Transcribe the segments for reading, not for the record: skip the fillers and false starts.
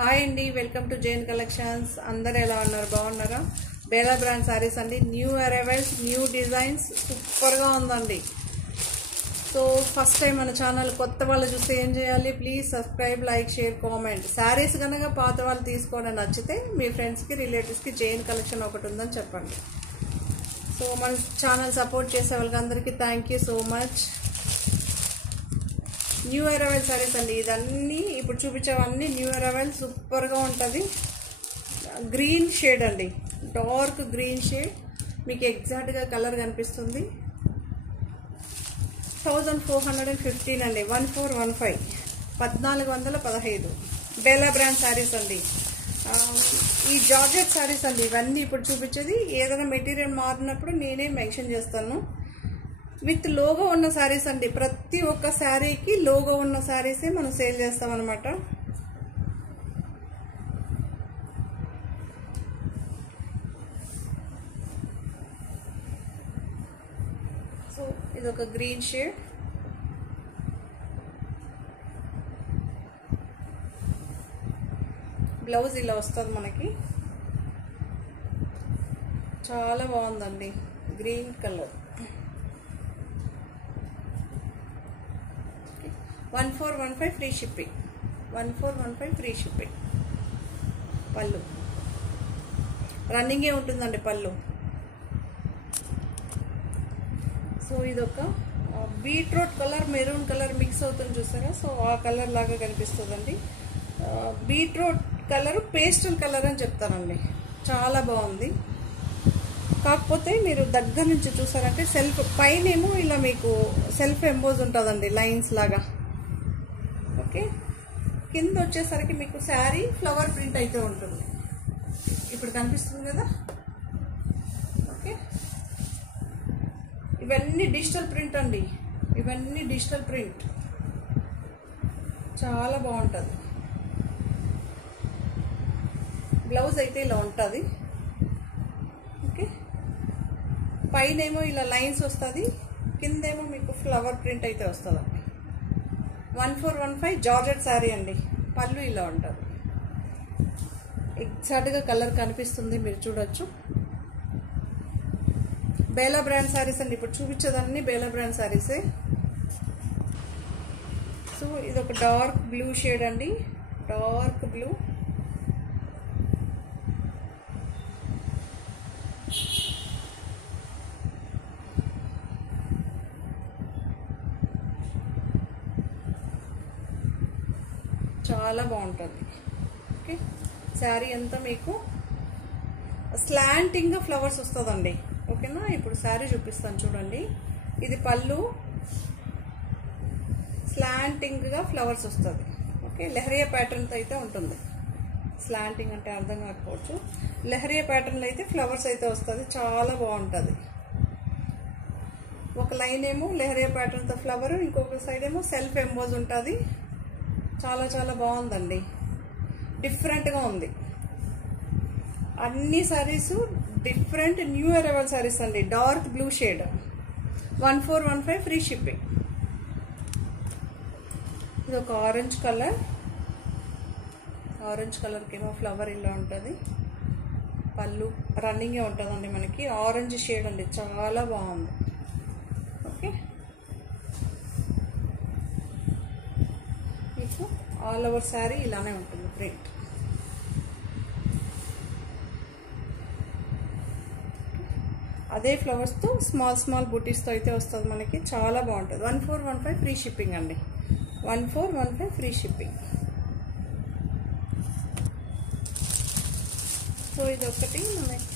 Hi అండి, welcome to Jain collections. అందరు ఎలా ఉన్నారు? బాగున్నారా? బేలా బ్రాండ్ సారీస్ అండి. న్యూ అరైవల్స్, న్యూ డిజైన్స్, సూపర్గా ఉందండి. సో ఫస్ట్ టైం మన ఛానల్ కొత్త వాళ్ళు చూస్తే ఏం చేయాలి? Please subscribe, like, share, comment. Saris కనుక పాత వాళ్ళు తీసుకోవడం నచ్చితే మీ ఫ్రెండ్స్కి, రిలేటివ్స్కి జైన్ కలెక్షన్ ఒకటి ఉందని చెప్పండి. సో మన ఛానల్ సపోర్ట్ చేసే వాళ్ళందరికీ thank you so much. New arrival saris అండి. ఇదన్నీ ఇప్పుడు చూపించేవన్నీ న్యూ అరైవల్. సూపర్గా ఉంటుంది. గ్రీన్ షేడ్ అండి, డార్క్ గ్రీన్ షేడ్. మీకు ఎగ్జాక్ట్గా కలర్ కనిపిస్తుంది. 1415 అండి. 1415, 1415 బేలా బ్రాండ్ శారీస్ అండి. ఈ జార్జెట్ శారీస్ అండి. ఇవన్నీ ఇప్పుడు చూపించేది. ఏదైనా మెటీరియల్ మారినప్పుడు నేనే మెన్షన్ చేస్తాను. విత్ లోగో ఉన్న శారీస్ అండి. ప్రతి ఒక్క శారీకి లోగో ఉన్న శారీసే మనం సేల్ చేస్తాం అనమాట. సో ఇదొక గ్రీన్ షేడ్. బ్లౌజ్ ఇలా వస్తుంది మనకి. చాలా బాగుందండి. Green colour. 1415 free shipping. 1415 free shipping. పళ్ళు రన్నింగే ఉంటుందండి పళ్ళు. సో ఇదొక beetroot colour, maroon colour mix అవుతుంది చూసారా? సో ఆ కలర్ లాగా కనిపిస్తుందండి. బీట్రూట్ కలర్, పేస్టల్ కలర్ అని చెప్తానండి. చాలా బాగుంది. కాకపోతే మీరు దగ్గర నుంచి చూసారంటే సెల్ఫ్ పైనేమో ఇలా మీకు సెల్ఫ్ ఎంబోజ్ ఉంటుందండి, లైన్స్ లాగా. ఓకే, కింద వచ్చేసరికి మీకు శారీ ఫ్లవర్ ప్రింట్ అయితే ఉంటుంది. ఇప్పుడు కనిపిస్తుంది కదా? ఓకే, ఇవన్నీ డిజిటల్ ప్రింట్ అండి. ఇవన్నీ డిజిటల్ ప్రింట్. చాలా బాగుంటుంది. బ్లౌజ్ అయితే ఇలా ఉంటుంది. ఓకే, పైనేమో ఇలా లైన్స్ వస్తుంది, కిందేమో మీకు ఫ్లవర్ ప్రింట్ అయితే వస్తుంది. 1415 జార్జెట్ శారీ అండి. పళ్ళు ఇలా ఉంటుంది. ఎగ్జాక్ట్గా కలర్ కనిపిస్తుంది, మీరు చూడొచ్చు. బేలా బ్రాండ్ శారీస్ అండి. ఇప్పుడు చూపించేదాన్ని బేలా బ్రాండ్ శారీసే. సో ఇది ఒక డార్క్ బ్లూ షేడ్ అండి. Dark blue. చాలా బాగుంటుంది. ఓకే, శారీ అంతా మీకు స్లాంటింగ్ ఫ్లవర్స్ వస్తుందండి. ఓకేనా? ఇప్పుడు శారీ చూపిస్తాను చూడండి. ఇది పళ్ళు, స్లాంటింగ్గా ఫ్లవర్స్ వస్తుంది. ఓకే, లెహరియా ప్యాటర్న్తో అయితే ఉంటుంది. స్లాంటింగ్ అంటే అర్థం కాకపోవచ్చు. లెహరియా ప్యాటర్న్లో అయితే ఫ్లవర్స్ అయితే వస్తుంది. చాలా బాగుంటుంది. ఒక లైన్ ఏమో లెహరియా ప్యాటర్న్తో ఫ్లవర్, ఇంకొక సైడ్ ఏమో సెల్ఫ్ ఎంబోజ్ ఉంటుంది. చాలా చాలా బాగుందండి. డిఫరెంట్గా ఉంది. అన్ని saris different new arrival saris అండి. Dark blue shade. 1415 free shipping. ఇది ఒక ఆరెంజ్ కలర్. ఆరెంజ్ కలర్కి ఏమో ఫ్లవర్ ఇలా ఉంటుంది. పళ్ళు రన్నింగే ఉంటుందండి మనకి. ఆరెంజ్ షేడ్ అండి. చాలా బాగుంది. ఓకే, మీకు ఆల్ ఓవర్ శారీ ఇలానే ఉంటుంది ప్రింట్. అదే ఫ్లవర్స్తో స్మాల్ స్మాల్ బూటీస్తో అయితే వస్తుంది మనకి. చాలా బాగుంటుంది. 1415 ఫ్రీ షిప్పింగ్ అండి. 1415 ఫ్రీ షిప్పింగ్. సో ఇదొకటి మనకి.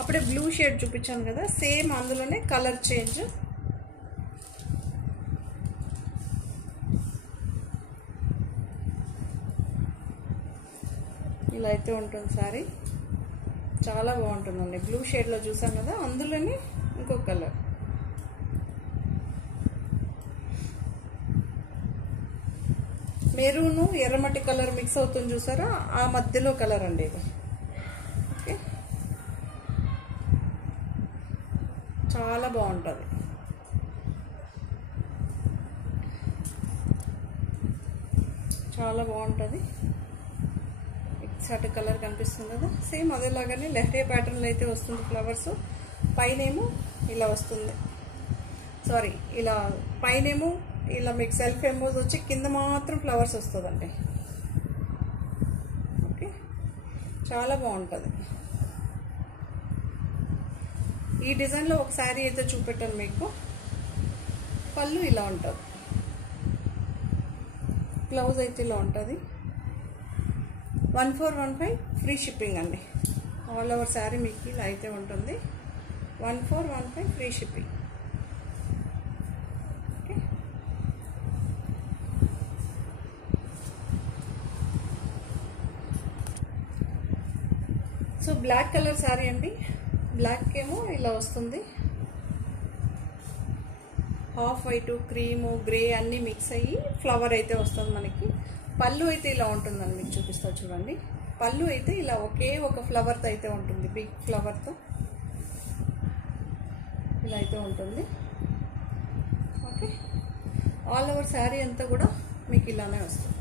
అప్పుడే బ్లూ షేడ్ చూపించాను కదా, సేమ్ అందులోనే కలర్ చేంజ్. ఇలా అయితే ఉంటుంది సారీ. చాలా బాగుంటుందండి. బ్లూ షేడ్లో చూసాం కదా, అందులోనే ఇంకొక కలర్. మెరూను ఎర్రమట్టి కలర్ మిక్స్ అవుతుంది చూసారా? ఆ మధ్యలో కలర్ అండి ఇది. ఓకే, చాలా బాగుంటుంది. చాలా బాగుంటుంది. ఎగ్జాక్ట్ కలర్ కనిపిస్తుంది కదా, సేమ్ అదేలాగానే లెహరియా ప్యాటర్న్లో అయితే వస్తుంది ఫ్లవర్స్. పైనేమో ఇలా వస్తుంది, సారీ ఇలా పైనేమో ఇలా మీకు సెల్ఫ్ ఎంబోస్ వచ్చి కింద మాత్రం ఫ్లవర్స్ వస్తుందండి. ఓకే, చాలా బాగుంటుంది. ఈ డిజైన్లో ఒక శారీ అయితే చూపెట్టాను మీకు. పళ్ళు ఇలా ఉంటుంది, బ్లౌజ్ అయితే ఇలా ఉంటుంది. 1415 ఫ్రీ షిప్పింగ్ అండి. ఆల్ ఓవర్ శారీ మీకు ఇలా అయితే ఉంటుంది. 1415 free shipping. Okay, so black colour sari అండి. బ్లాక్ ఏమో ఇలా వస్తుంది, హాఫ్ వైట్, క్రీము, గ్రే అన్నీ మిక్స్ అయ్యి ఫ్లవర్ అయితే వస్తుంది మనకి. పళ్ళు అయితే ఇలా ఉంటుందని మీకు చూపిస్తా చూడండి. పళ్ళు అయితే ఇలా ఒకే ఒక ఫ్లవర్తో అయితే ఉంటుంది, బిగ్ ఫ్లవర్తో ఇలా అయితే ఉంటుంది. ఓకే, ఆల్ ఓవర్ శారీ అంతా కూడా మీకు ఇలానే వస్తుంది.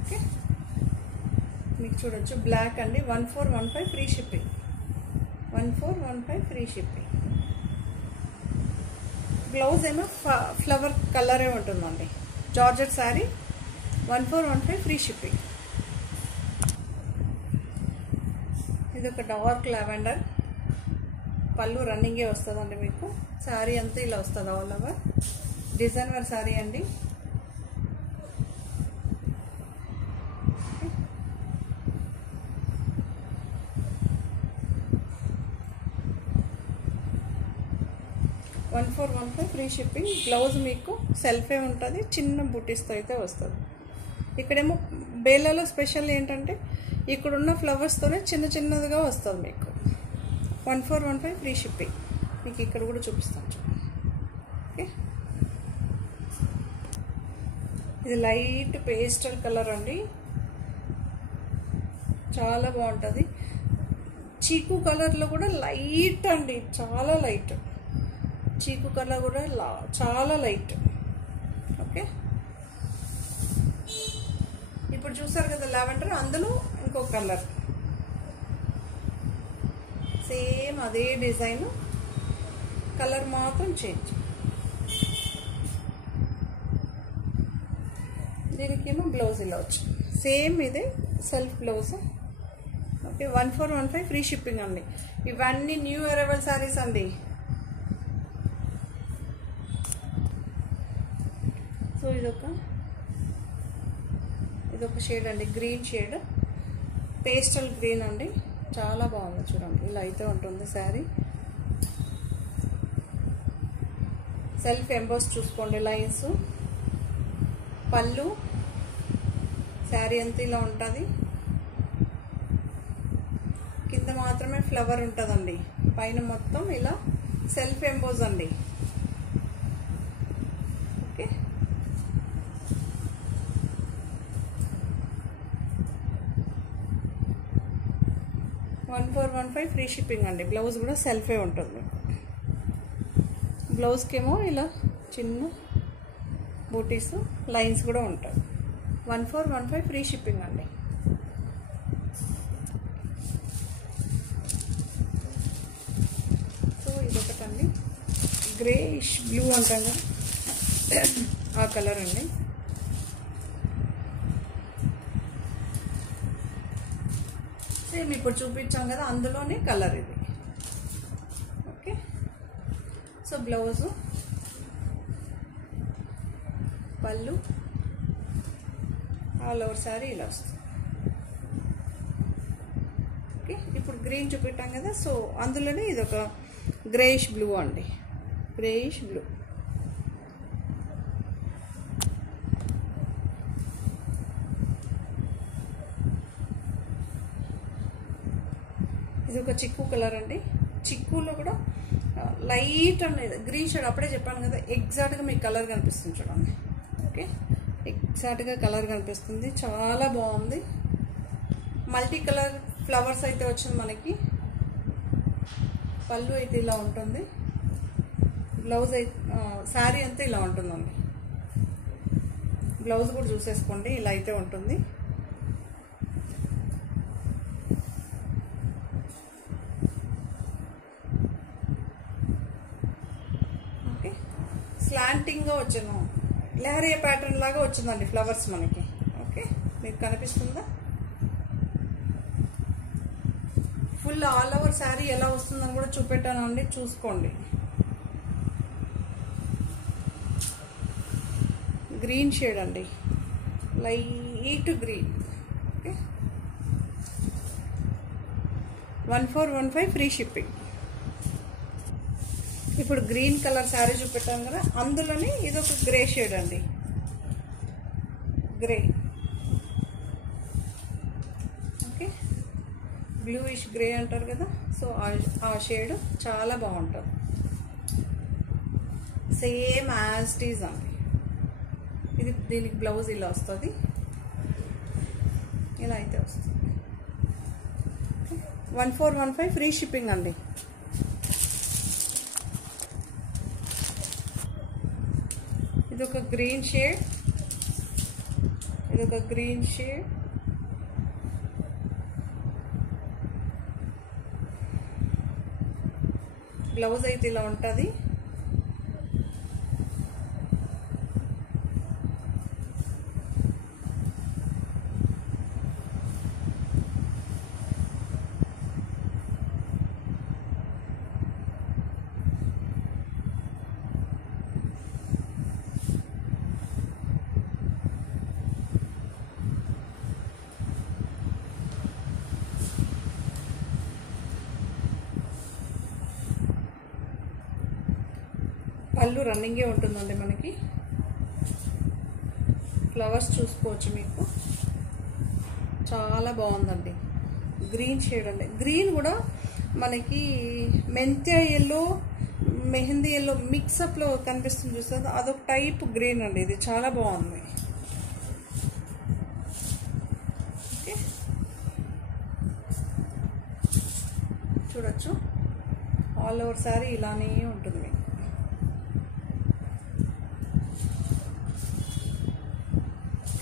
ఓకే, మీకు చూడొచ్చు బ్లాక్ అండి. 1415 free shipping. 1415 free shipping. Blouse ఏమో ఫ్లవర్ కలరే ఉంటుందండి. Georgette sari 1415 free shipping. ఇది ఒక డార్క్ లావెండర్. పళ్ళు రన్నింగే వస్తుందండి మీకు. శారీ అంతా ఇలా వస్తుంది all over. Design wear sari అండి. $1415 ఫ్రీ షిప్పింగ్. బ్లౌజ్ మీకు సెల్ఫే ఉంటుంది, చిన్న బుటీస్తో అయితే వస్తుంది. ఇక్కడేమో బేలాలో స్పెషల్ ఏంటంటే ఇక్కడున్న ఫ్లవర్స్తోనే చిన్న చిన్నదిగా వస్తుంది మీకు. 1415 ఫ్రీ షిప్పింగ్. మీకు ఇక్కడ కూడా చూపిస్తాను చూడండి. ఓకే, ఇది లైట్ పేస్టల్ కలర్ అండి, చాలా బాగుంటుంది. చీకు కలర్లో కూడా లైట్ అండి, చాలా లైట్. చీకు కలర్ కూడా చాలా లైట్. ఓకే, ఇప్పుడు చూసారు కదా లావెండర్, అందులో ఇంకో కలర్ సేమ్ అదే డిజైన్, కలర్ మాత్రం చేంజ్. దీనికేమో బ్లౌజ్ ఇలా వచ్చింది, సేమ్ ఇదే self blouse. Okay, 1415 free shipping అండి. ఇవన్నీ న్యూ అరైవల్ శారీస్ అండి. సో ఇదొక షేడ్ అండి, గ్రీన్ షేడ్, పేస్టల్ గ్రీన్ అండి, చాలా బాగుంది చూడండి. ఇలా అయితే ఉంటుంది శారీ. సెల్ఫ్ ఎంబోస్ చూసుకోండి, లైన్స్. పళ్ళు శారీ అంతా ఇలా ఉంటుంది. కింద మాత్రమే ఫ్లవర్ ఉంటుందండి, పైన మొత్తం ఇలా సెల్ఫ్ ఎంబోస్ అండి. ఓకే, 1415 ఫ్రీ షిప్పింగ్ అండి. బ్లౌజ్ కూడా సెల్ఫే ఉంటుంది. బ్లౌజ్కేమో ఇలా చిన్న బూటీస్, లైన్స్ కూడా ఉంటాయి. 1415 ఫ్రీ షిప్పింగ్ అండి. సో ఇదొకటండి, గ్రేష్ బ్లూ అంటాం కదా ఆ కలర్ అండి. సేమ్ ఇప్పుడు చూపించాం కదా అందులోనే కలర్ ఇది. ఓకే, సో బ్లౌజు, పళ్ళు, ఆల్ ఓవర్ శారీ ఇలా వస్తుంది. ఓకే, ఇప్పుడు గ్రీన్ చూపెట్టాం కదా, సో అందులోనే ఇది ఒక గ్రేయిష్ బ్లూ అండి, గ్రేయిష్ బ్లూ. ఇది ఒక చిక్కు కలర్ అండి. చిక్కులో కూడా లైట్ అనేది గ్రీన్ షేడ్, అప్పుడే చెప్పాను కదా ఎగ్జాక్ట్గా మీకు కలర్ కనిపిస్తుంది చూడండి. ఓకే, ఎగ్జాక్ట్గా కలర్ కనిపిస్తుంది, చాలా బాగుంది. మల్టీ కలర్ ఫ్లవర్స్ అయితే వచ్చింది మనకి. పళ్ళు అయితే ఇలా ఉంటుంది, బ్లౌజ్ అయితే శారీ అంతా ఇలా ఉంటుందండి. బ్లౌజ్ కూడా చూసేసుకోండి, ఇలా అయితే ఉంటుంది. ఓకే, స్లాంటింగ్గా వచ్చాను, లహరియా ప్యాటర్న్ లాగా వచ్చిందండి ఫ్లవర్స్ మనకి. ఓకే, మీకు కనిపిస్తుందా? ఫుల్ ఆల్ ఓవర్ శారీ ఎలా వస్తుందని కూడా చూపెట్టానండి, చూసుకోండి. గ్రీన్ షేడ్ అండి, light green. Okay, 1415 free shipping. ఇప్పుడు గ్రీన్ కలర్ శారీ చూపెట్టాం కదా, అందులోని ఇదొక గ్రే షేడ్ అండి, గ్రే. ఓకే, బ్లూయిష్ గ్రే అంటారు కదా, సో ఆ షేడ్ చాలా బాగుంటుంది. సేమ్ యాజ్ ఇట్ ఈజ్ అండి. ఇది దీనికి బ్లౌజ్ ఇలా వస్తుంది, ఇలా అయితే వస్తుంది. 1415 ఫ్రీ షిప్పింగ్ అండి. ఇదొక గ్రీన్ షేడ్, ఇదొక గ్రీన్ షేడ్. బ్లౌజ్ అయితే ఇలా ఉంటుంది. పళ్ళు రన్నింగే ఉంటుందండి మనకి. ఫ్లవర్స్ చూసుకోవచ్చు, మీకు చాలా బాగుందండి. గ్రీన్ షేడ్ అండి, గ్రీన్ కూడా మనకి మెంత్య ఎల్లో, మెహందీ ఎల్లో మిక్సప్లో కనిపిస్తుంది చూస్తుంది, అదొక టైప్ గ్రీన్ అండి. ఇది చాలా బాగుంది. ఓకే, చూడొచ్చు, ఆల్ ఓవర్ శారీ ఇలానే ఉంటుంది.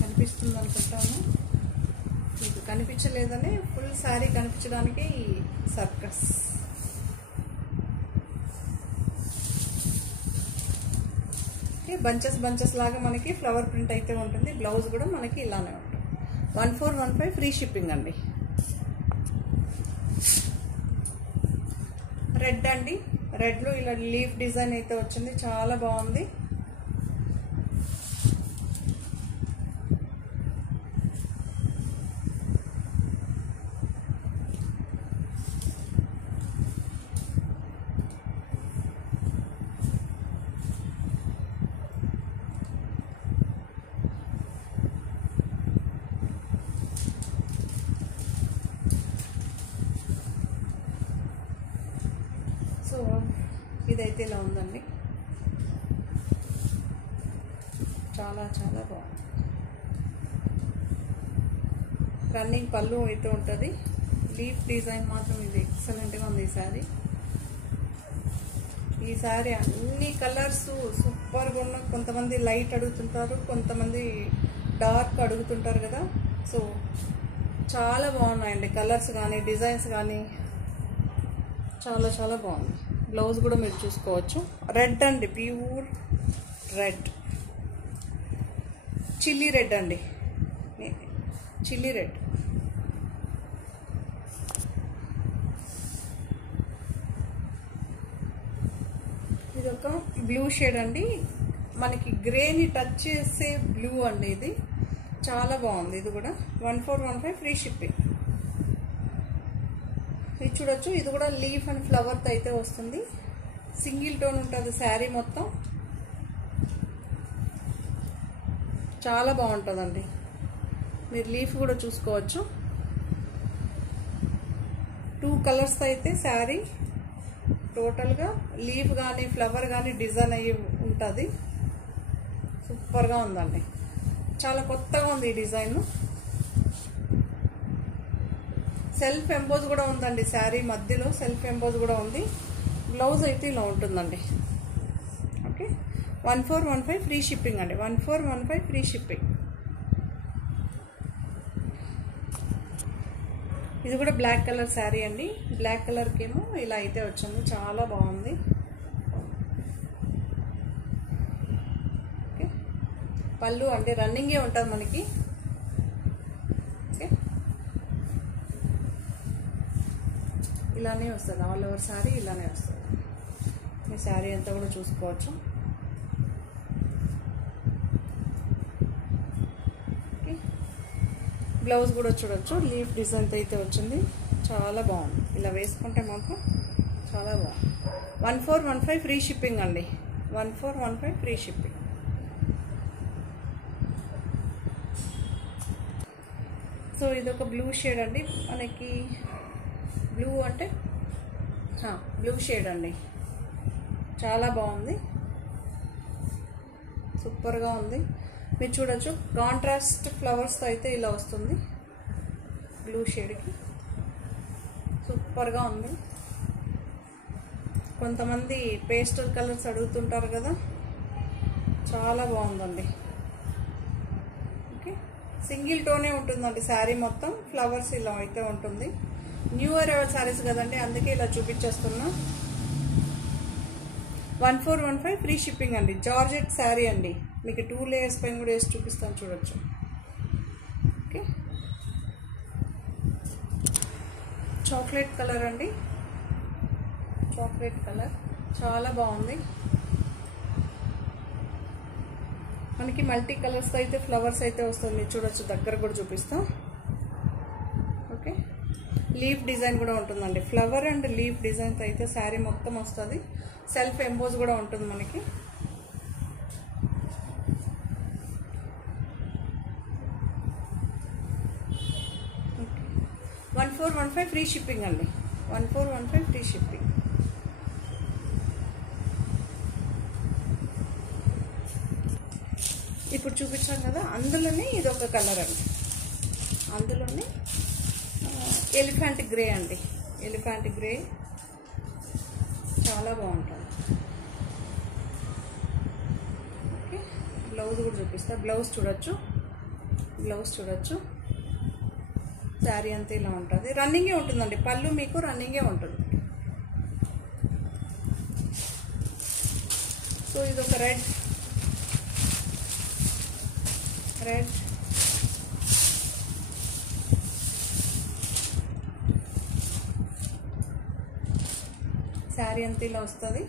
కనిపిస్తుంది అనుకుంటాను, మీకు కనిపించలేదని ఫుల్ శారీ కనిపించడానికి ఈ సర్కస్. ఓకే, బంచెస్ బంచెస్ లాగా మనకి ఫ్లవర్ ప్రింట్ అయితే ఉంటుంది. బ్లౌజ్ కూడా మనకి ఇలానే ఉంటుంది. 1415 ఫ్రీ షిప్పింగ్ అండి. రెడ్ అండి, రెడ్లో ఇలా లీఫ్ డిజైన్ అయితే వచ్చింది, చాలా బాగుంది. సో ఇదైతే ఇలా ఉందండి, చాలా చాలా బాగుంది. రన్నింగ్ పళ్ళు అయితే ఉంటుంది. లీఫ్ డిజైన్ మాత్రం ఇది ఎక్సలెంట్గా ఉంది. ఈ శారీ అన్ని కలర్స్ సూపర్గా ఉన్న. కొంతమంది లైట్ అడుగుతుంటారు, కొంతమంది డార్క్ అడుగుతుంటారు కదా, సో చాలా బాగున్నాయండి కలర్స్ కానీ డిజైన్స్ కానీ, చాలా చాలా బాగుంది. బ్లౌజ్ కూడా మీరు చూసుకోవచ్చు. రెడ్ అండి, ప్యూర్ రెడ్, చిల్లీ రెడ్ అండి, చిల్లీ రెడ్. ఇదొక బ్లూ షేడ్ అండి, మనకి గ్రేని టచ్ చేసే బ్లూ అండి. ఇది చాలా బాగుంది. ఇది కూడా 1415 ఫ్రీ షిప్పింగ్. ఇది చూడొచ్చు, ఇది కూడా లీఫ్ అండ్ ఫ్లవర్తో అయితే వస్తుంది. సింగిల్ టోన్ ఉంటుంది శారీ మొత్తం, చాలా బాగుంటుందండి. మీరు లీఫ్ కూడా చూసుకోవచ్చు. 2 కలర్స్ అయితే శారీ టోటల్గా లీఫ్ కానీ ఫ్లవర్ కానీ డిజైన్ అయ్యి ఉంటుంది. సూపర్గా ఉందండి, చాలా కొత్తగా ఉంది ఈ డిజైన్. సెల్ఫ్ ఎంబోజ్ కూడా ఉందండి శారీ మధ్యలో, సెల్ఫ్ ఎంబోజ్ కూడా ఉంది. బ్లౌజ్ అయితే ఇలా ఉంటుందండి. ఓకే, 1415 ఫ్రీ షిప్పింగ్ అండి, 1415 ఫ్రీ షిప్పింగ్. ఇది కూడా బ్లాక్ కలర్ శారీ అండి. బ్లాక్ కలర్కి ఏమో ఇలా అయితే వచ్చింది, చాలా బాగుంది. ఓకే, పళ్ళు అంటే రన్నింగే ఉంటుంది మనకి. ఓకే, ఇలానే వస్తుంది, ఆల్ ఓవర్ శారీ ఇలానే వస్తుంది. మీ శారీ అంతా కూడా చూసుకోవచ్చు. ఓకే, బ్లౌజ్ కూడా చూడొచ్చు, లీఫ్ డిజైన్ అయితే వచ్చింది, చాలా బాగుంది. ఇలా వేసుకుంటే మాకు చాలా బాగుంది. 1415 ఫ్రీ షిప్పింగ్ అండి. 1415 ఫ్రీ షిప్పింగ్. సో ఇది ఒక బ్లూ షేడ్ అండి మనకి. బ్లూ అంటే బ్లూ షేడ్ అండి, చాలా బాగుంది, సూపర్గా ఉంది. మీరు చూడొచ్చు కాంట్రాస్ట్ ఫ్లవర్స్తో అయితే ఇలా వస్తుంది బ్లూ షేడ్కి, సూపర్గా ఉంది. కొంతమంది పేస్టల్ కలర్స్ అడుగుతుంటారు కదా, చాలా బాగుందండి. ఓకే, సింగిల్ టోనే ఉంటుందండి శారీ మొత్తం, ఫ్లవర్స్ ఇలా అయితే ఉంటుంది. న్యూ అరైవల్ శారీస్ కదండి, అందుకే ఇలా చూపించేస్తున్నా. 1415 ఫ్రీ షిప్పింగ్ అండి. జార్జెట్ శారీ అండి, మీకు 2 లేయర్స్ పైన కూడా వేసి చూపిస్తాను, చూడొచ్చు. ఓకే, చాక్లెట్ కలర్ అండి, చాక్లెట్ కలర్ చాలా బాగుంది. మనకి మల్టీ కలర్స్తో అయితే ఫ్లవర్స్ అయితే వస్తుంది, మీరు చూడొచ్చు, దగ్గర కూడా చూపిస్తాం. ఓకే, లీఫ్ డిజైన్ కూడా ఉంటుందండి, ఫ్లవర్ అండ్ లీఫ్ డిజైన్తో అయితే శారీ మొత్తం వస్తుంది. సెల్ఫ్ ఎంబోజ్ కూడా ఉంటుంది మనకి. ఓకే, 1415 ఫ్రీ షిప్పింగ్ అండి. 1415 ఫ్రీ షిప్పింగ్. ఇప్పుడు చూపించాం కదా, అందులోనే ఇది ఒక కలర్ అండి, అందులోనే ఎలిఫెంట్ గ్రే అండి. ఎలిఫెంట్ గ్రే చాలా బాగుంటుంది. ఓకే, బ్లౌజ్ కూడా చూపిస్తా. బ్లౌజ్ చూడొచ్చు, బ్లౌజ్ చూడొచ్చు. శారీ అంతా ఇలా ఉంటుంది, రన్నింగే ఉంటుందండి. పళ్ళు మీకు రన్నింగే ఉంటుంది. సో ఇది ఒక రెడ్ శారీ అంతా ఇలా వస్తుంది.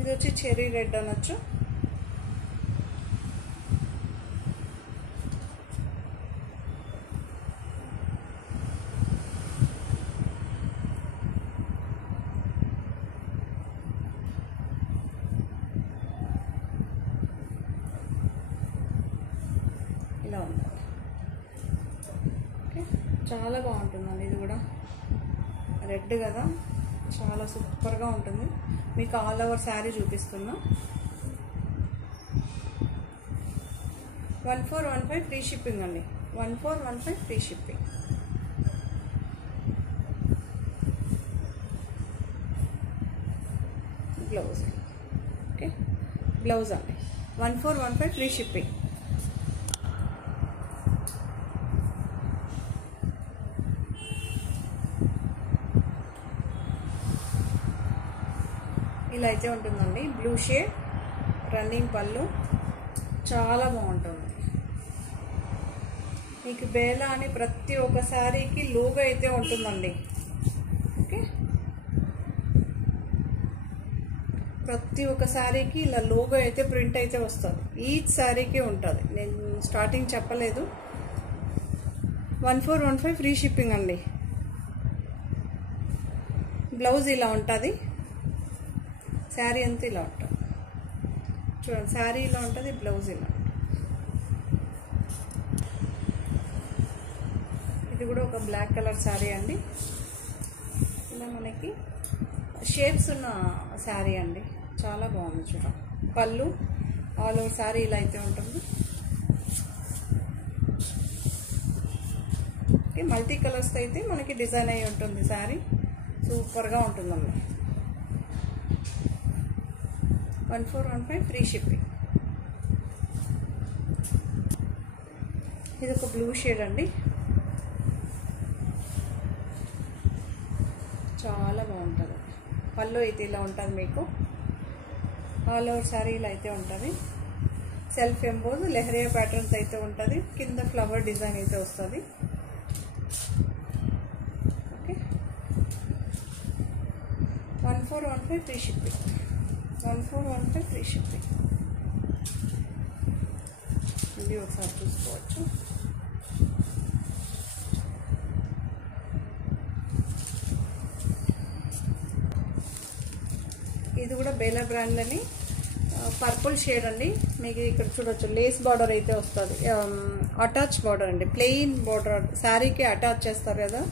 ఇది వచ్చి చెర్రీ రెడ్ అనొచ్చు. ఇలా ఉంది. ఓకే, చాలా బాగుంటుందండి. ఇది కూడా రెడ్ కదా, చాలా సూపర్గా ఉంటుంది. మీకు ఆల్ ఓవర్ శారీ చూపిస్తున్నా. 1415 ఫ్రీ షిప్పింగ్ అండి. 1415 free shipping. Blouse. Okay, blouse అండి. 1415 ఫ్రీ షిప్పింగ్. ఇలా అయితే ఉంటుందండి. బ్లూ షేడ్, రన్నింగ్ పళ్ళు, చాలా బాగుంటుంది. మీకు బేలా అని ప్రతి ఒక్క శారీకి లోగో అయితే ఉంటుందండి. ఓకే, ప్రతి ఒక్క శారీకి ఇలా లోగో అయితే ప్రింట్ అయితే వస్తుంది. ఈచ్ శారీకి ఉంటుంది. నేను స్టార్టింగ్ చెప్పలేదు. 1415 ఫ్రీ షిప్పింగ్ అండి. బ్లౌజ్ ఇలా ఉంటుంది, శారీ అంతా ఇలా ఉంటుంది. చూడండి, శారీ ఇలా ఉంటుంది, బ్లౌజ్ ఇలా ఉంటుంది. ఇది కూడా ఒక బ్లాక్ కలర్ శారీ అండి. ఇలా మనకి షేప్స్ ఉన్న శారీ అండి, చాలా బాగుంది. చూడండి, పళ్ళు ఆల్ ఓవర్ శారీ ఇలా అయితే ఉంటుంది. ఓకే, మల్టీ కలర్స్తో అయితే మనకి డిజైన్ అయి ఉంటుంది శారీ, సూపర్గా ఉంటుందండి. 1415 ఫ్రీ షిప్పింగ్. ఇది ఒక బ్లూ షేడ్ అండి, చాలా బాగుంటుంది. పళ్ళు అయితే ఇలా ఉంటుంది, మీకు ఆల్ ఓవర్ శారీ ఇలా అయితే ఉంటుంది. సెల్ఫ్ ఎంబోజ్ లెహరియా ప్యాటర్న్స్ అయితే ఉంటుంది, కింద ఫ్లవర్ డిజైన్ అయితే వస్తుంది. Okay, 1415 free shipping. 1415 free shipping. ఇది ఒకసారి చూసుకోవచ్చు. ఇది కూడా బేలా బ్రాండ్ అని పర్పుల్ షేడ్ అండి. మీకు ఇక్కడ చూడొచ్చు లేస్ బార్డర్ అయితే వస్తుంది, అటాచ్ బార్డర్ అండి, ప్లెయిన్ బార్డర్ శారీకి అటాచ్ చేస్తారు కదా,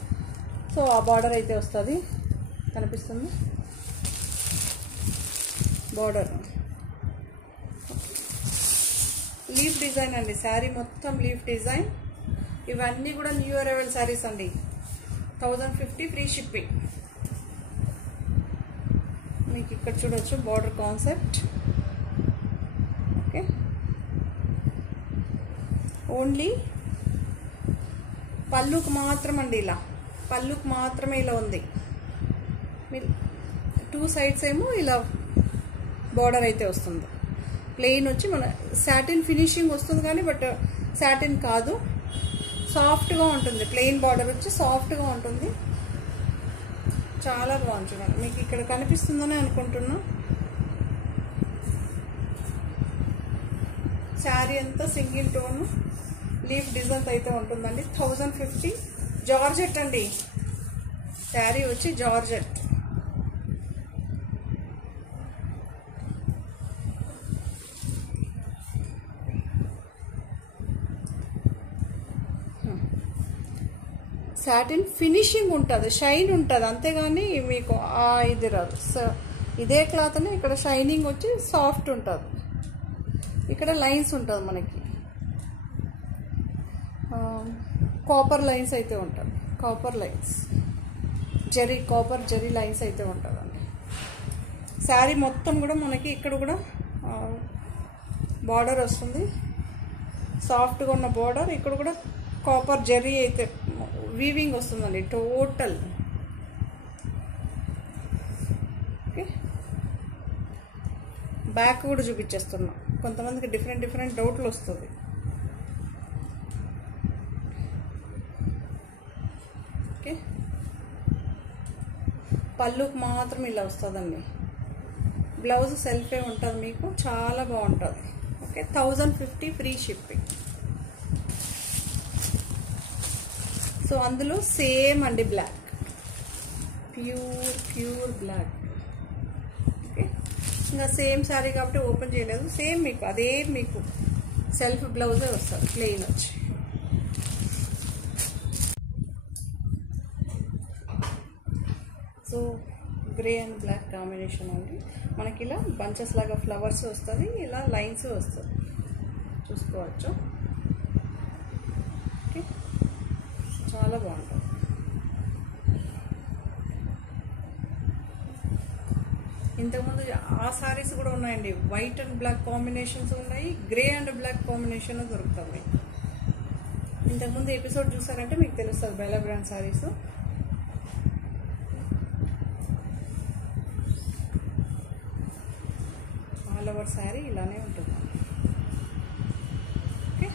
సో ఆ బార్డర్ అయితే వస్తుంది. కనిపిస్తుంది బార్డర్. లీఫ్ డిజైన్ అండి, శారీ మొత్తం లీఫ్ డిజైన్. ఇవన్నీ కూడా న్యూ అరైవల్ శారీస్ అండి. 1050 ఫ్రీ షిప్పింగ్. మీకు ఇక్కడ చూడొచ్చు బార్డర్ కాన్సెప్ట్. ఓకే, ఓన్లీ పళ్ళుకు మాత్రం అండి, ఇలా పళ్ళుకు మాత్రమే ఇలా ఉంది. మీరు 2 సైడ్స్ ఏమో ఇలా బార్డర్ అయితే వస్తుంది. ప్లెయిన్ వచ్చి మన సాటిన్ ఫినిషింగ్ వస్తుంది కానీ బట్ సాటిన్ కాదు, సాఫ్ట్గా ఉంటుంది. ప్లెయిన్ బార్డర్ వచ్చి సాఫ్ట్గా ఉంటుంది, చాలా బాగుంది. చూడండి, మీకు ఇక్కడ కనిపిస్తుందని అనుకుంటున్నా. శారీ అంతా సింగిల్ టోన్ లీఫ్ డిజైన్ అయితే ఉంటుందండి. 1050 జార్జెట్ అండి, శారీ వచ్చి జార్జెట్. సాటిన్ ఫినిషింగ్ ఉంటుంది, షైన్ ఉంటుంది, అంతేగాని మీకు ఇది రాదు. ఇదే క్లాత్ని ఇక్కడ షైనింగ్ వచ్చి సాఫ్ట్ ఉంటుంది. ఇక్కడ లైన్స్ ఉంటుంది, మనకి కాపర్ లైన్స్ అయితే ఉంటుంది, copper lines, copper zari lines అయితే ఉంటుందండి. శారీ మొత్తం కూడా మనకి ఇక్కడ కూడా బార్డర్ వస్తుంది, సాఫ్ట్గా ఉన్న బార్డర్. ఇక్కడ కూడా కాపర్ జరీ అయితే వీవింగ్ వస్తుందండి టోటల్. ఓకే, బ్యాక్ కూడా చూపించేస్తున్నాం, కొంతమందికి డిఫరెంట్ డౌట్లు వస్తుంది. ఓకే, పళ్ళుకు మాత్రం ఇలా వస్తుందండి. బ్లౌజ్ సెల్ఫే ఉంటుంది, మీకు చాలా బాగుంటుంది. Okay, 1050 free shipping. సో అందులో సేమ్ అండి బ్లాక్, ప్యూర్ బ్లాక్. ఓకే, ఇంకా సేమ్ శారీ కాబట్టి ఓపెన్ చేయలేదు. సేమ్ మీకు అదే మీకు సెల్ఫ్ బ్లౌజే వస్తుంది, ప్లెయిన్ వచ్చి. So grey and black combination అండి. మనకి ఇలా బంచెస్ లాగా ఫ్లవర్స్ వస్తుంది, ఇలా లైన్స్ వస్తుంది, చూసుకోవచ్చు. ఓకే, చాలా బాగుంటుంది. ఇంతకుముందు ఆ సారీస్ కూడా ఉన్నాయండి, వైట్ అండ్ బ్లాక్ కాంబినేషన్స్ ఉన్నాయి, గ్రే అండ్ బ్లాక్ కాంబినేషన్ దొరుకుతుంది. ఇంతకుముందు ఎపిసోడ్ చూసారంటే మీకు తెలుస్తుంది Bela brand saris. All over sari ఇలానే ఉంటుంది. ఓకే,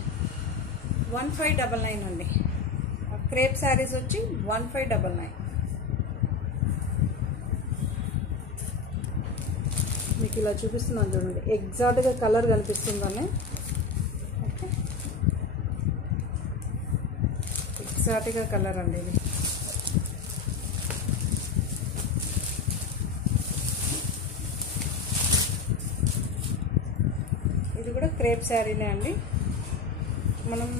1599 అండి. క్రేప్ శారీస్ వచ్చి 1599. మీకు ఇలా చూపిస్తున్నాను చూడండి, ఎగ్జాక్ట్గా కలర్ కనిపిస్తుందని. ఓకే, ఎగ్జాక్ట్గా కలర్ అండి ఇది. ఇది కూడా క్రేప్ శారీనే అండి. మనం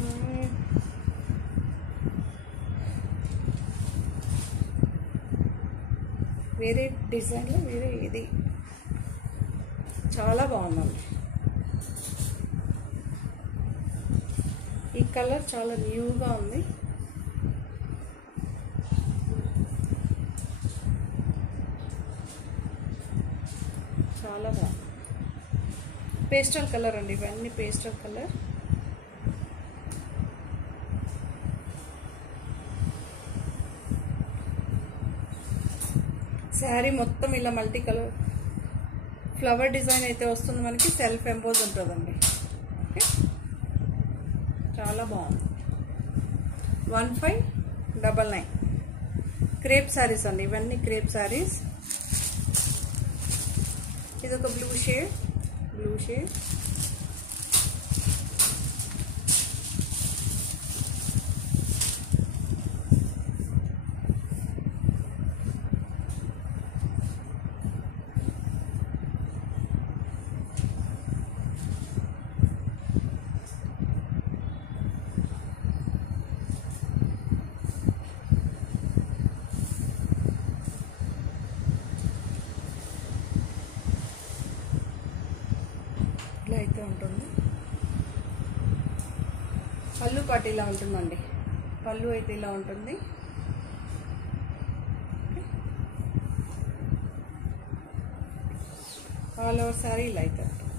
వేరే డిజైన్లో వేరే ఇది చాలా బాగుందండి. ఈ కలర్ చాలా న్యూగా ఉంది. చాలా బాగుంది. పేస్టల్ కలర్ అండి, ఇవన్నీ పేస్టల్ కలర్. శారీ మొత్తం ఇలా మల్టీ కలర్ ఫ్లవర్ డిజైన్ అయితే వస్తుంది మనకి. సెల్ఫ్ ఎంబోజ్ ఉంటుందండి. ఓకే, చాలా బాగుంది. 1599. క్రేప్ శారీస్ అండి ఇవన్నీ, క్రేప్ శారీస్. ఇది ఒక బ్లూ షేడ్. ఇలా అయితే ఉంటుంది. పళ్ళు పాటు ఇలా ఉంటుందండి. పళ్ళు అయితే ఇలా ఉంటుంది. ఆల్ ఓవర్ శారీ ఇలా అయితే ఉంటుంది.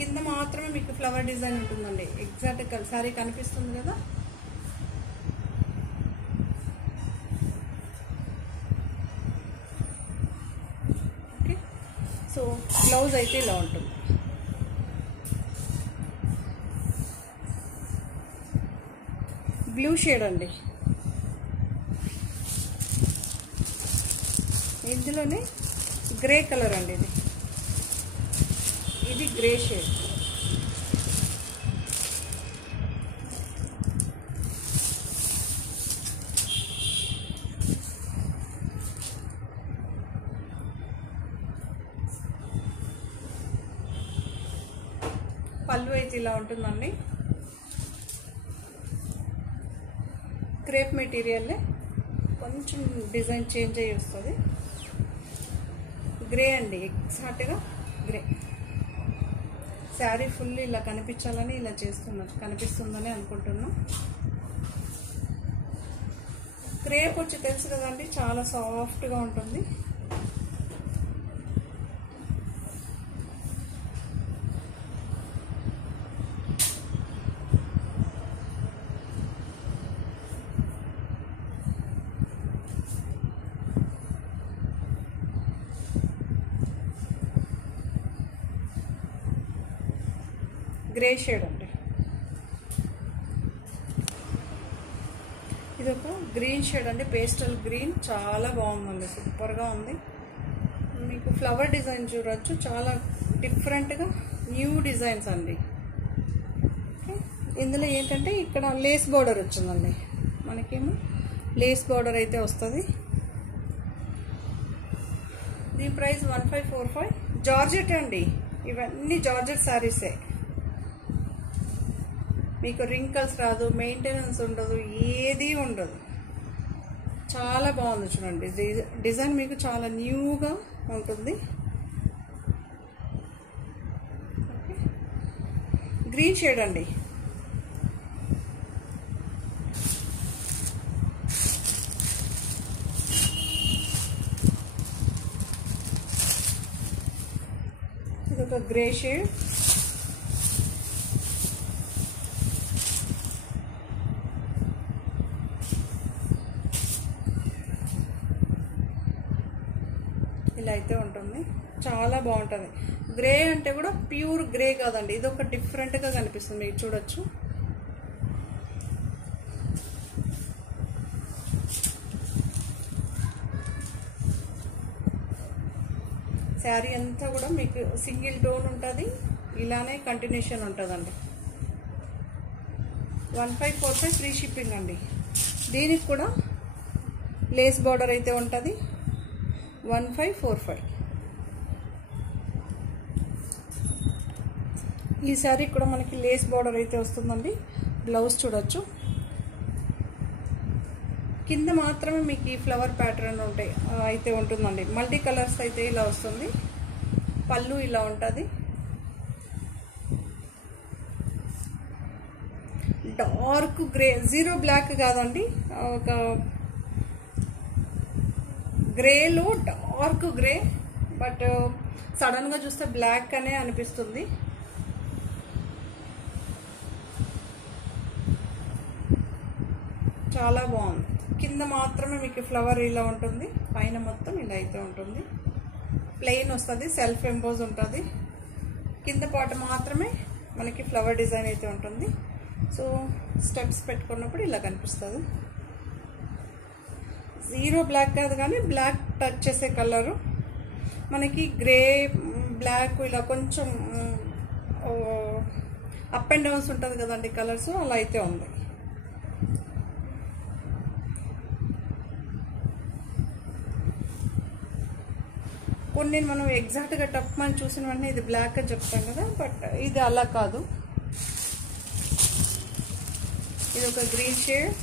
కింద మాత్రమే మీకు ఫ్లవర్ డిజైన్ ఉంటుందండి. ఎగ్జాక్ట్ శారీ కనిపిస్తుంది కదా. సో బ్లౌజ్ అయితే ఇలా ఉంటుంది. బ్లూ షేడ్ అండి, ఇందులోనే గ్రే కలర్ అండి. ఇది గ్రే షేడ్. పళ్ళు అయితే ఇలా ఉంటుందండి. క్రేప్ మెటీరియల్లే కొంచెం డిజైన్ చేంజ్ అయ్యి వస్తుంది. గ్రే అండి, ఎగ్జాక్ట్గా గ్రే. శారీ ఫుల్ ఇలా కనిపించాలని ఇలా చేస్తున్నారు, కనిపిస్తుందని అనుకుంటున్నాం. క్రేప్ వచ్చి తెలుసు కదండి, చాలా సాఫ్ట్గా ఉంటుంది. గ్రే షేడ్ అండి. ఇది ఒక గ్రీన్ షేడ్ అండి, పేస్టల్ గ్రీన్. చాలా బాగుందండి, సూపర్గా ఉంది. మీకు ఫ్లవర్ డిజైన్ చూడవచ్చు, చాలా డిఫరెంట్గా న్యూ డిజైన్స్ అండి. ఇందులో ఏంటంటే ఇక్కడ లేస్ బార్డర్ వచ్చిందండి. మనకేమో లేస్ బార్డర్ అయితే వస్తుంది. దీని ప్రైస్ 1545. జార్జెట్ అండి, ఇవన్నీ జార్జెట్ శారీసే. మీకు రింకల్స్ రాదు, మెయింటెనెన్స్ ఉండదు, ఏది ఉండదు. చాలా బాగుంది చూడండి. డిజైన్ మీకు చాలా న్యూగా ఉంటుంది. గ్రీన్ షేడ్ అండి. ఇది ఒక గ్రే షేడ్. ఇలా అయితే ఉంటుంది, చాలా బాగుంటుంది. గ్రే అంటే కూడా ప్యూర్ గ్రే కాదండి, ఇది ఒక డిఫరెంట్గా కనిపిస్తుంది. మీరు చూడొచ్చు. శారీ అంతా కూడా మీకు సింగిల్ టోన్ ఉంటుంది, ఇలానే కంటిన్యూషన్ ఉంటుందండి. 1545 ఫ్రీ షిప్పింగ్ అండి. దీనికి కూడా లేస్ బార్డర్ అయితే ఉంటుంది. 1545. ఈ శారీ కూడా మనకి లేస్ బార్డర్ అయితే వస్తుందండి. బ్లౌజ్ చూడొచ్చు. కింద మాత్రమే మీకు ఈ ఫ్లవర్ ప్యాటర్న్ ఉంటాయి అయితే ఉంటుందండి. మల్టీ కలర్స్ అయితే ఇలా వస్తుంది. పళ్ళు ఇలా ఉంటుంది. డార్క్ గ్రే, జీరో బ్లాక్ కాదండి, ఒక గ్రేలో డార్క్ గ్రే, బట్ సడన్గా చూస్తే బ్లాక్ అనే అనిపిస్తుంది. చాలా బాగుంది. కింద మాత్రమే మీకు ఫ్లవర్ ఇలా ఉంటుంది, పైన మొత్తం ఇలా అయితే ఉంటుంది. ప్లెయిన్ వస్తుంది, సెల్ఫ్ ఎంబోజ్ ఉంటుంది. కింద పాట మాత్రమే మనకి ఫ్లవర్ డిజైన్ అయితే ఉంటుంది. సో స్టెప్స్ పెట్టుకున్నప్పుడు ఇలా కనిపిస్తుంది. జీరో బ్లాక్ కాదు కానీ బ్లాక్ టచ్ చేసే కలరు. మనకి గ్రే బ్లాక్ ఇలా కొంచెం అప్ అండ్ డౌన్స్ ఉంటుంది కదండి కలర్స్, అలా అయితే ఉంది. కొన్ని మనం ఎగ్జాక్ట్గా టప్ అని చూసిన వెంటనే ఇది బ్లాక్ అని చెప్తాం కదా, బట్ ఇది అలా కాదు. ఇది ఒక గ్రీన్ షేడ్.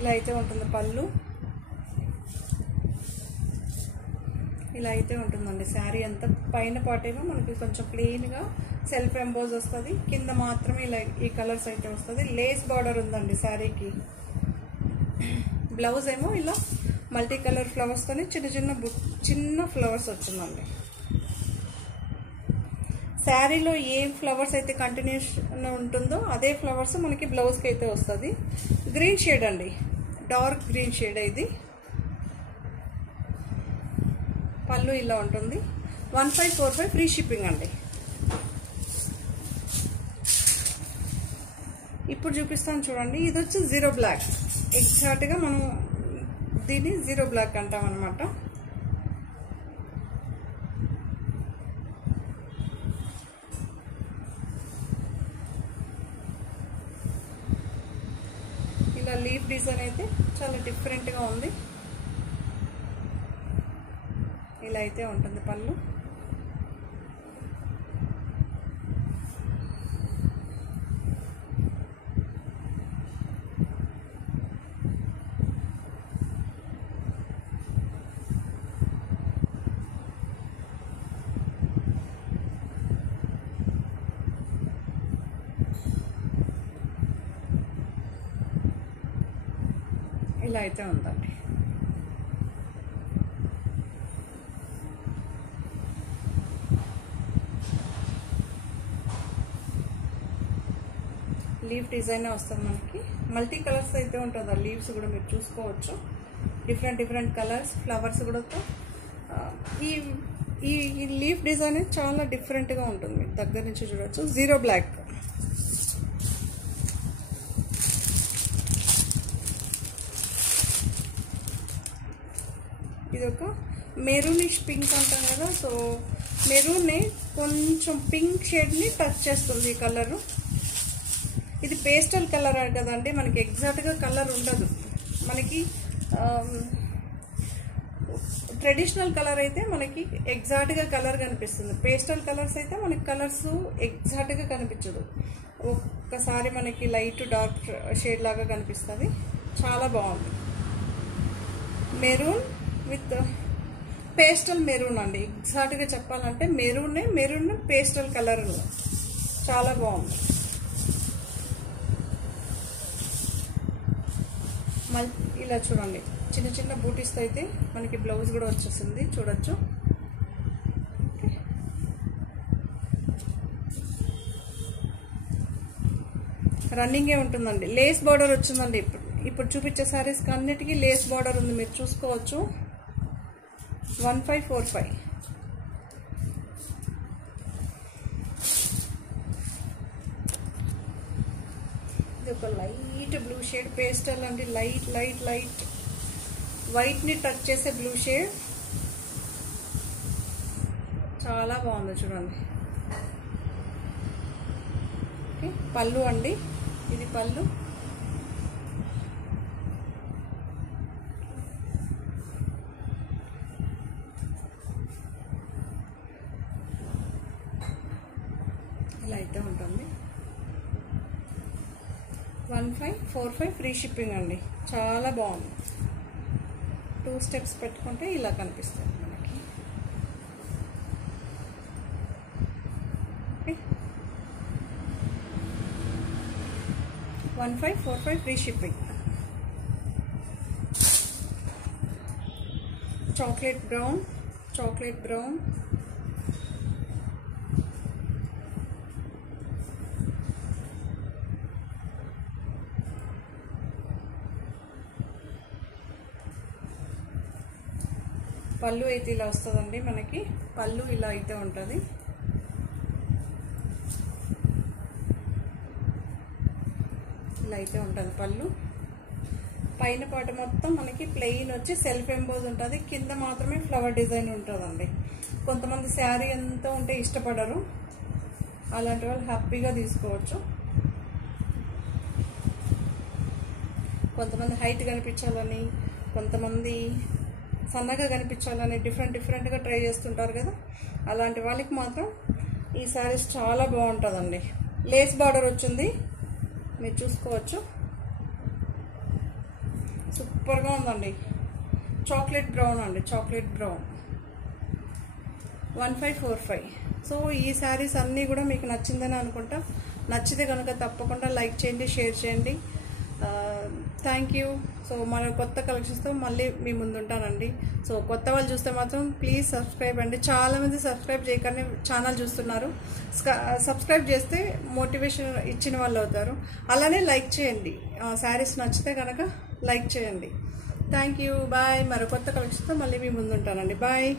ఇలా అయితే ఉంటుంది పళ్ళు. ఇలా అయితే ఉంటుందండి శారీ అంతా. పైన పాటేమో మనకి కొంచెం ప్లెయిన్గా సెల్ఫ్ ఎంబోజ్ వస్తుంది, కింద మాత్రమే ఇలా ఈ కలర్స్ అయితే వస్తుంది. లేస్ బార్డర్ ఉందండి శారీకి. బ్లౌజ్ ఏమో ఇలా మల్టీ కలర్ ఫ్లవర్స్తోని చిన్న ఫ్లవర్స్ వచ్చిందండి. శారీలో ఏ ఫ్లవర్స్ అయితే కంటిన్యూషన్ ఉంటుందో అదే ఫ్లవర్స్ మనకి బ్లౌజ్కి అయితే వస్తుంది. గ్రీన్ షేడ్ అండి, డార్క్ గ్రీన్ షేడ్. ఇది పళ్ళు ఇలా ఉంటుంది. 1545 ఫ్రీ షిప్పింగ్ అండి. ఇప్పుడు చూపిస్తాను చూడండి. ఇది వచ్చి జీరో బ్లాక్. ఎగ్జాక్ట్గా మనం దీన్ని జీరో బ్లాక్ అంటాం అనమాట. ఇలా లీఫ్ డిజైన్ అయితే చాలా డిఫరెంట్గా ఉంది. ఇలా అయితే ఉంటుంది పళ్ళు. ఇలా అయితే ఉందండి. లీఫ్ డిజైన్ వస్తుంది మనకి. మల్టీ కలర్స్ అయితే ఉంటుంది. ఆ లీవ్స్ కూడా మీరు చూసుకోవచ్చు. డిఫరెంట్ కలర్స్, ఫ్లవర్స్ కూడా. ఈ లీఫ్ డిజైన్ చాలా డిఫరెంట్గా ఉంటుంది. మీరు దగ్గర నుంచి చూడవచ్చు. Zero black. ఇది ఒక మెరూనిష్ పింక్ అంటాం కదా, సో మెరూన్ని కొంచెం పింక్ షేడ్ని టచ్ చేస్తుంది ఈ కలరు. ఇది పేస్టల్ కలర్ కదండి, మనకి ఎగ్జాక్ట్గా కలర్ ఉండదు. మనకి ట్రెడిషనల్ కలర్ అయితే మనకి ఎగ్జాక్ట్గా కలర్ కనిపిస్తుంది. పేస్టల్ కలర్స్ అయితే మనకి కలర్స్ ఎగ్జాక్ట్గా కనిపించదు. ఒక్కసారి మనకి లైట్ డార్క్ షేడ్ లాగా కనిపిస్తుంది. చాలా బాగుంది. మెరూన్ విత్ పేస్టల్ మెరూన్ అండి. ఎగ్జాక్ట్గా చెప్పాలంటే మెరూన్ పేస్టల్ కలర్. చాలా బాగుంది. ఇలా చూడండి, చిన్న బూటీస్తో అయితే మనకి బ్లౌజ్ కూడా వచ్చేసింది, చూడొచ్చు. రన్నింగే ఉంటుందండి. లేస్ బార్డర్ వచ్చిందండి. ఇప్పుడు చూపించే శారీస్ అన్నిటికీ లేస్ బార్డర్ ఉంది, మీరు చూసుకోవచ్చు. 1545. ఇది ఒక లైట్ బ్లూ షేడ్, పేస్టల్ అండి. లైట్ వైట్ ని టచ్ చేసే బ్లూ షేడ్. చాలా బాగుంది చూడండి. పళ్ళు అండి, ఇది పళ్ళు. ఇలా అయితే ఉంటుంది. 1545 ఫ్రీ షిప్పింగ్ అండి. చాలా బాగుంది. 2 స్టెప్స్ పెట్టుకుంటే ఇలా కనిపిస్తుంది మనకి. Okay, 1545 free shipping. Chocolate brown, chocolate brown, పళ్ళు అయితే ఇలా వస్తుందండి మనకి. పళ్ళు ఇలా అయితే ఉంటుంది. ఇలా అయితే ఉంటుంది పళ్ళు. పైన పాట మొత్తం మనకి ప్లెయిన్ వచ్చి సెల్ఫ్ ఎంబోజ్ ఉంటుంది, కింద మాత్రమే ఫ్లవర్ డిజైన్ ఉంటుందండి. కొంతమంది శారీ అంతా ఉంటే ఇష్టపడరు, అలాంటి వాళ్ళు హ్యాపీగా తీసుకోవచ్చు. కొంతమంది హైట్ కనిపించాలని, కొంతమంది సన్నగా కనిపించాలని డిఫరెంట్గా ట్రై చేస్తుంటారు కదా, అలాంటి వాళ్ళకి మాత్రం ఈ శారీస్ చాలా బాగుంటుందండి. లేస్ బార్డర్ వచ్చింది, మీరు చూసుకోవచ్చు. సూపర్గా ఉందండి. చాక్లెట్ బ్రౌన్ అండి, చాక్లెట్ బ్రౌన్. 1545. సో ఈ శారీస్ అన్నీ కూడా మీకు నచ్చిందని అనుకుంటా. నచ్చితే కనుక తప్పకుండా లైక్ చేయండి, షేర్ చేయండి. Thank you. సో మన కొత్త కలెక్షన్స్తో మళ్ళీ మీ ముందు ఉంటానండి. సో కొత్త వాళ్ళు చూస్తే మాత్రం ప్లీజ్ సబ్స్క్రైబ్ అండి. చాలామంది సబ్స్క్రైబ్ చేయగానే ఛానల్ చూస్తున్నారు. సబ్స్క్రైబ్ చేస్తే మోటివేషన్ ఇచ్చిన వాళ్ళు అవుతారు. అలానే లైక్ చేయండి, శారీస్ నచ్చితే కనుక లైక్ చేయండి. Thank you, bye. మరో కొత్త కలెక్షన్తో మళ్ళీ మీ ముందు ఉంటానండి. బాయ్.